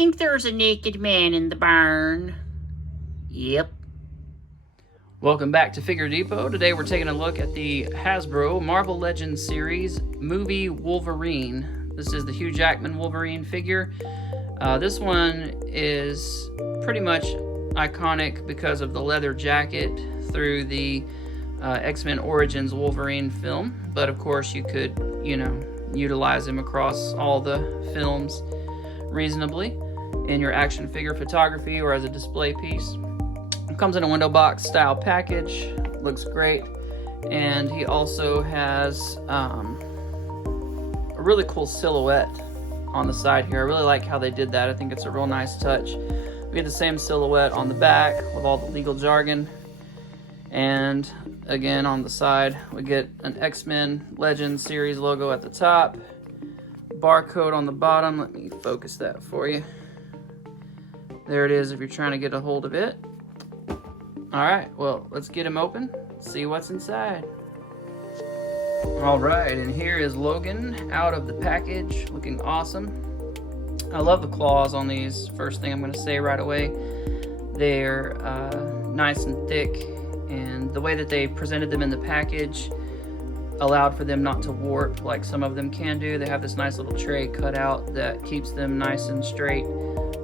think there's a naked man in the barn. Yep. Welcome back to Figure Depot. Today we're taking a look at the Hasbro Marvel Legends series movie Wolverine. This is the Hugh Jackman Wolverine figure. This one is pretty much iconic because of the leather jacket through the X-Men Origins Wolverine film. But of course you could, utilize him across all the films reasonably in your action figure photography or as a display piece. It comes in a window box style package, looks great, and he also has a really cool silhouette on the side here. I really like how they did that. I think it's a real nice touch. We get the same silhouette on the back with all the legal jargon, and again on the side we get an X-Men Legends series logo at the top, barcode on the bottom. Let me focus that for you. There it is if you're trying to get a hold of it. Alright, well, let's get him open, see what's inside. Alright, and here is Logan out of the package, looking awesome. I love the claws on these. First thing I'm going to say right away, they're nice and thick, and the way that they presented them in the package allowed for them not to warp like some of them can do. They have this nice little tray cut out that keeps them nice and straight,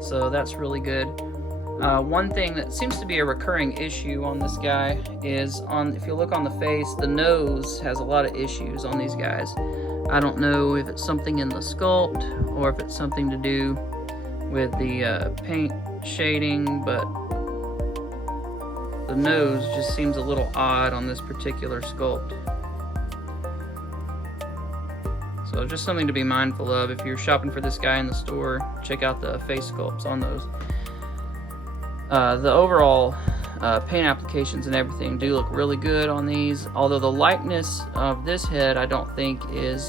so that's really good. One thing that seems to be a recurring issue on this guy is if you look on the face, the nose has a lot of issues on these guys. I don't know if it's something in the sculpt or if it's something to do with the paint shading, but the nose just seems a little odd on this particular sculpt. So just something to be mindful of if you're shopping for this guy in the store. Check out the face sculpts on those. The overall paint applications and everything do look really good on these, although the likeness of this head I don't think is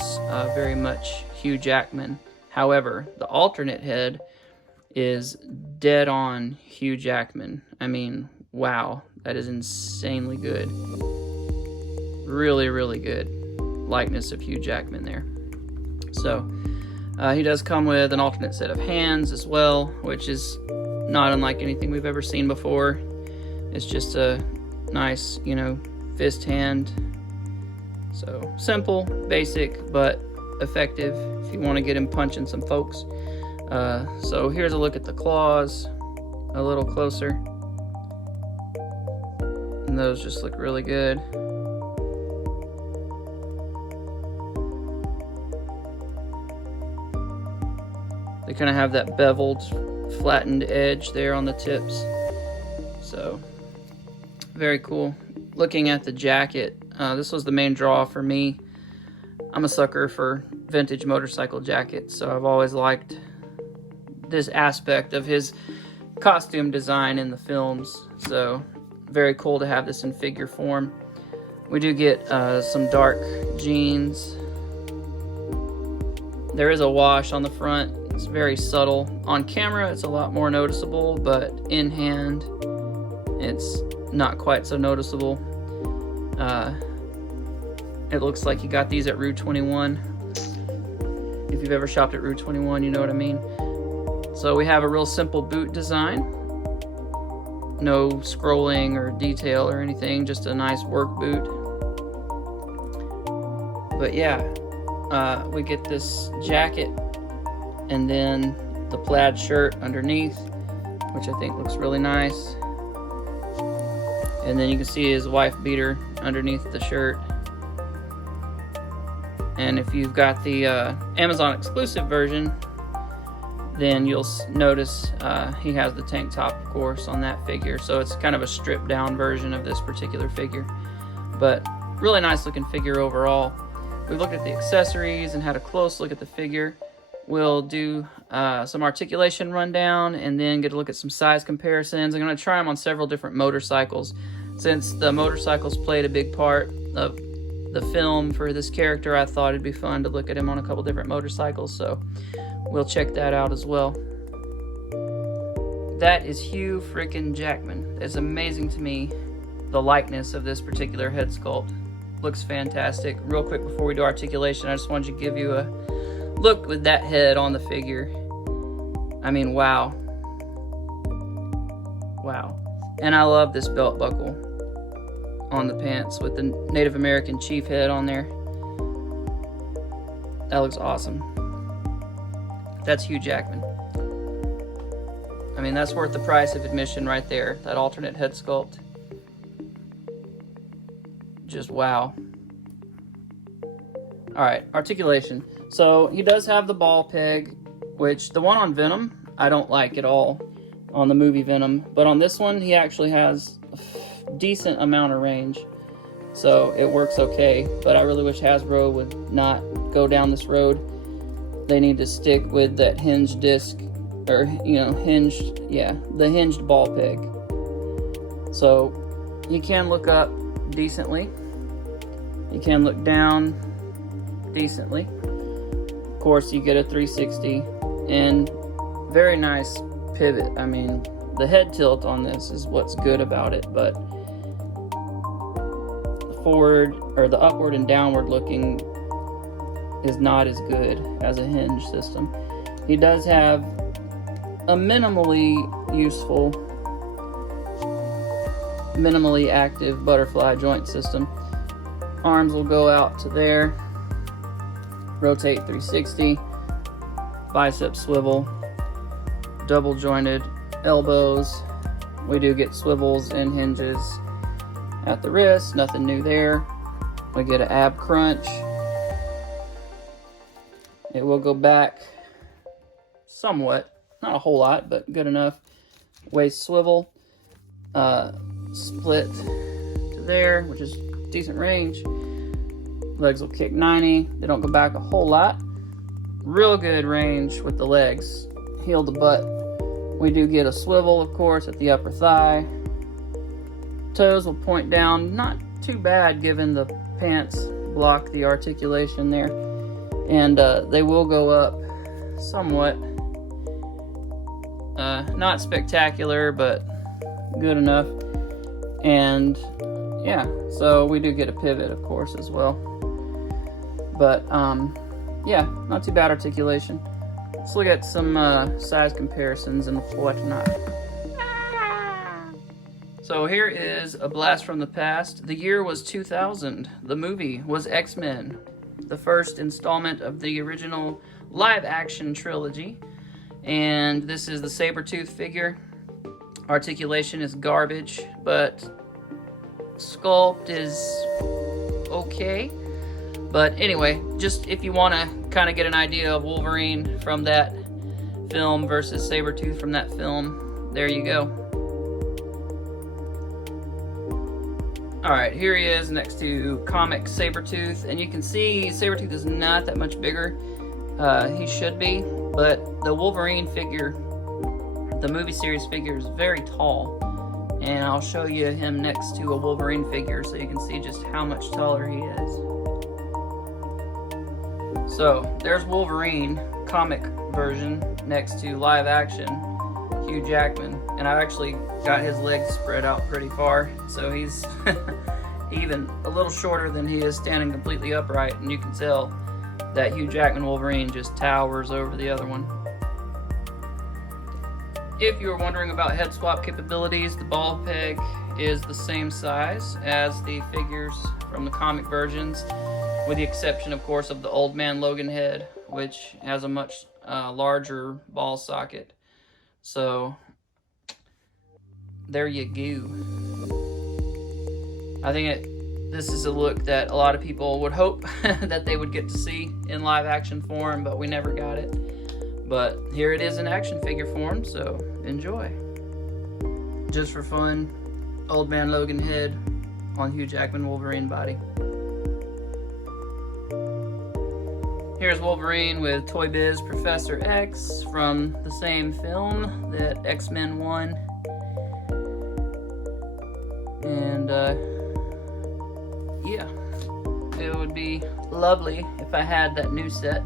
very much Hugh Jackman. However, the alternate head is dead on Hugh Jackman. I mean, wow, that is insanely good. Really, really good likeness of Hugh Jackman there. So, he does come with an alternate set of hands as well, which is not unlike anything we've ever seen before. It's just a nice, fist hand. So simple, basic, but effective if you want to get him punching some folks. So here's a look at the claws a little closer. And those just look really good. They kind of have that beveled, flattened edge there on the tips. So very cool. Looking at the jacket, this was the main draw for me. I'm a sucker for vintage motorcycle jackets, so I've always liked this aspect of his costume design in the films. So very cool to have this in figure form. We do get some dark jeans. There is a wash on the front. It's very subtle. On camera, it's a lot more noticeable, but in hand, it's not quite so noticeable. It looks like you got these at Rue 21. If you've ever shopped at Rue 21, you know what I mean. So we have a real simple boot design. No scrolling or detail or anything, just a nice work boot. But yeah, we get this jacket and then the plaid shirt underneath, which I think looks really nice. And then you can see his wife beater underneath the shirt. And if you've got the Amazon exclusive version, then you'll notice he has the tank top, of course, on that figure. So it's kind of a stripped down version of this particular figure. But really nice looking figure overall. We looked at the accessories and had a close look at the figure. We'll do some articulation rundown and then get a look at some size comparisons. I'm going to try them on several different motorcycles. Since the motorcycles played a big part of the film for this character, I thought it'd be fun to look at him on a couple different motorcycles, so we'll check that out as well. That is Hugh frickin' Jackman. It's amazing to me, the likeness of this particular head sculpt. Looks fantastic. Real quick before we do articulation, I just wanted to give you a look with that head on the figure. I mean, wow. Wow. And I love this belt buckle on the pants with the Native American chief head on there. That looks awesome. That's Hugh Jackman. I mean, that's worth the price of admission right there. That alternate head sculpt. Just wow. Alright, articulation. So, he does have the ball peg, which the one on Venom, I don't like at all on the movie Venom. But on this one, he actually has a decent amount of range. So, it works okay. But I really wish Hasbro would not go down this road. They need to stick with that hinged disc, or, hinged, the hinged ball peg. So, you can look up decently. You can look down decently. Of course, you get a 360 and very nice pivot. I mean, the head tilt on this is what's good about it, but the forward, or the upward and downward looking is not as good as a hinge system. He does have a minimally useful, minimally active butterfly joint system. Arms will go out to there, rotate 360, bicep swivel, double jointed elbows. We do get swivels and hinges at the wrist, nothing new there. We get an ab crunch. It will go back somewhat, not a whole lot, but good enough. Waist swivel, split to there, which is decent range. Legs will kick 90. They don't go back a whole lot. Real good range with the legs. Heel to butt. We do get a swivel, of course, at the upper thigh. Toes will point down. Not too bad given the pants block the articulation there. And they will go up somewhat. Not spectacular, but good enough. And yeah, so we do get a pivot, of course, as well. But yeah, not too bad articulation. Let's look at some size comparisons and whatnot. So here is a blast from the past. The year was 2000. The movie was X-Men, the first installment of the original live-action trilogy. And this is the Sabretooth figure. Articulation is garbage, but sculpt is okay. But anyway, just if you want to kind of get an idea of Wolverine from that film versus Sabretooth from that film, there you go. Alright, here he is next to comic Sabretooth, and you can see Sabretooth is not that much bigger. He should be, but the Wolverine figure, the movie series figure, is very tall. And I'll show you him next to a Wolverine figure so you can see just how much taller he is. So, there's Wolverine, comic version, next to live action, Hugh Jackman. And I've actually got his legs spread out pretty far, so he's even a little shorter than he is standing completely upright, and you can tell that Hugh Jackman Wolverine just towers over the other one. If you were wondering about head swap capabilities, the ball peg is the same size as the figures from the comic versions, with the exception, of course, of the Old Man Logan head, which has a much larger ball socket. So, there you go. I think this is a look that a lot of people would hope that they would get to see in live action form, but we never got it. But here it is in action figure form, so enjoy. Just for fun, Old Man Logan head on Hugh Jackman Wolverine body. Here's Wolverine with Toy Biz Professor X from the same film that X-Men won. And yeah, it would be lovely if I had that new set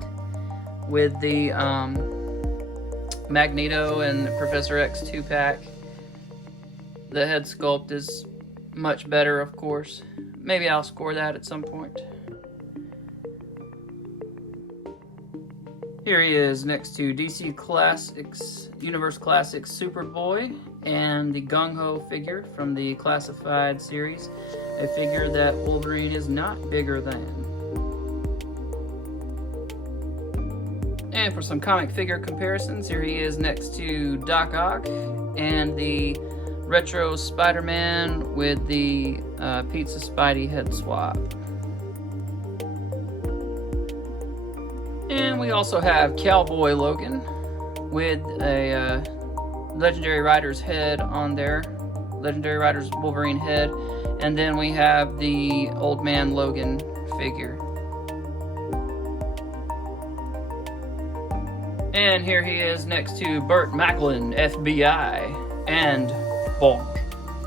with the Magneto and Professor X 2-pack. The head sculpt is much better, of course. Maybe I'll score that at some point. Here he is next to DC Classics, Universe Classics Superboy, and the Gung Ho figure from the Classified series, a figure that Wolverine is not bigger than. And for some comic figure comparisons, here he is next to Doc Ock and the retro Spider-Man with the Pizza Spidey head swap. And we also have Cowboy Logan with a Legendary Rider's head on there, Legendary Rider's Wolverine head, and then we have the Old Man Logan figure. And here he is next to Burt Macklin, FBI, and Bond,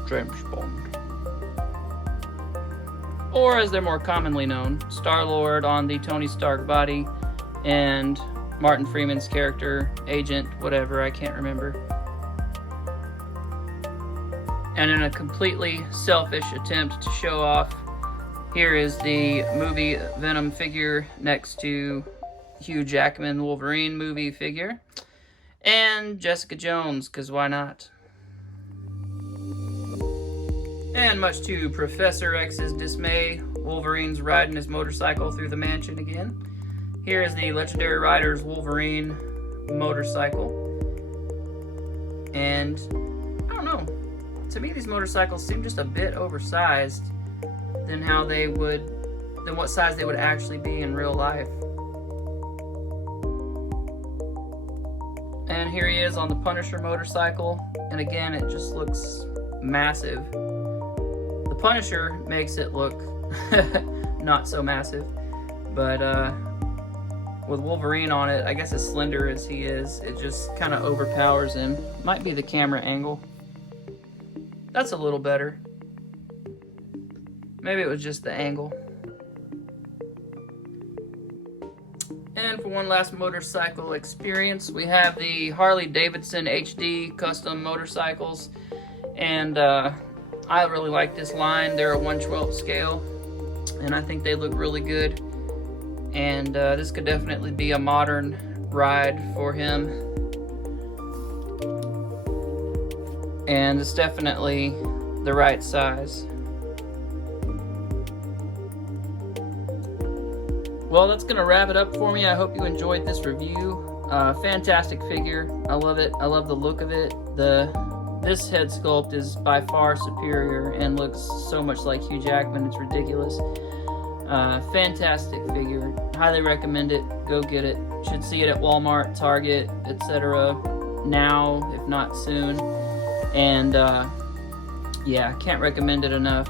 James Bond. Or as they're more commonly known, Star-Lord on the Tony Stark body, and Martin Freeman's character, Agent, whatever, I can't remember. And in a completely selfish attempt to show off, here is the movie Venom figure next to Hugh Jackman Wolverine movie figure, and Jessica Jones, because why not? And much to Professor X's dismay, Wolverine's riding his motorcycle through the mansion again. Here is the Legendary Rider's Wolverine motorcycle. And, I don't know, to me these motorcycles seem just a bit oversized than what size they would actually be in real life. And here he is on the Punisher motorcycle, and again, it just looks massive. The Punisher makes it look not so massive, but with Wolverine on it, I guess as slender as he is, it just kind of overpowers him. Might be the camera angle. That's a little better. Maybe it was just the angle. And for one last motorcycle experience, we have the Harley Davidson HD custom motorcycles. And I really like this line. They're a 1/12 scale, and I think they look really good. And this could definitely be a modern ride for him. And it's definitely the right size. Well, that's going to wrap it up for me. I hope you enjoyed this review. Fantastic figure. I love it. I love the look of it. This head sculpt is by far superior and looks so much like Hugh Jackman. It's ridiculous. Fantastic figure. Highly recommend it. Go get it. Should see it at Walmart, Target, etc. now, if not soon. And yeah, can't recommend it enough.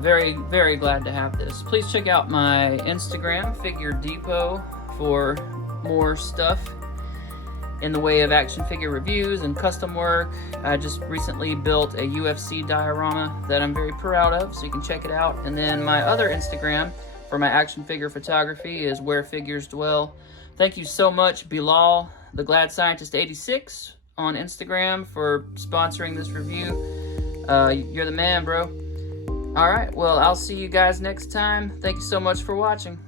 Very, very glad to have this. Please check out my Instagram, Figure Depot, for more stuff in the way of action figure reviews and custom work. I just recently built a UFC diorama that I'm very proud of, so you can check it out. And then my other Instagram for my action figure photography is Where Figures Dwell. Thank you so much, Bilal, the Glad Scientist 86 on Instagram, for sponsoring this review. You're the man, bro. Alright, well, I'll see you guys next time. Thank you so much for watching.